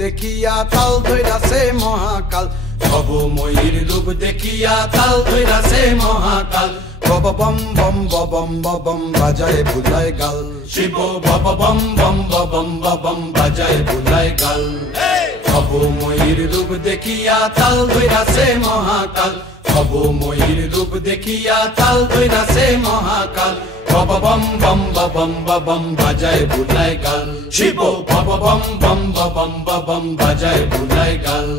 দেখিয়া তাল ধইরাছে মহাকাল ভবময়ীর রূপ দেখিয়া তাল ধইরাছে মহাকাল বব বম বম বম বম বাজায় বুলায় গাল শিব বব বম বম বম বাজায় বুলায় গাল ভবময়ীর রূপ দেখিয়া তাল ধইরাছে মহাকাল ভবময়ীর রূপ দেখিয়া তাল ধইরাছে মহাকাল বব বম বম বাজায় বুলায় গাল শিব বব বম বম বাজায় বুলায় গাল।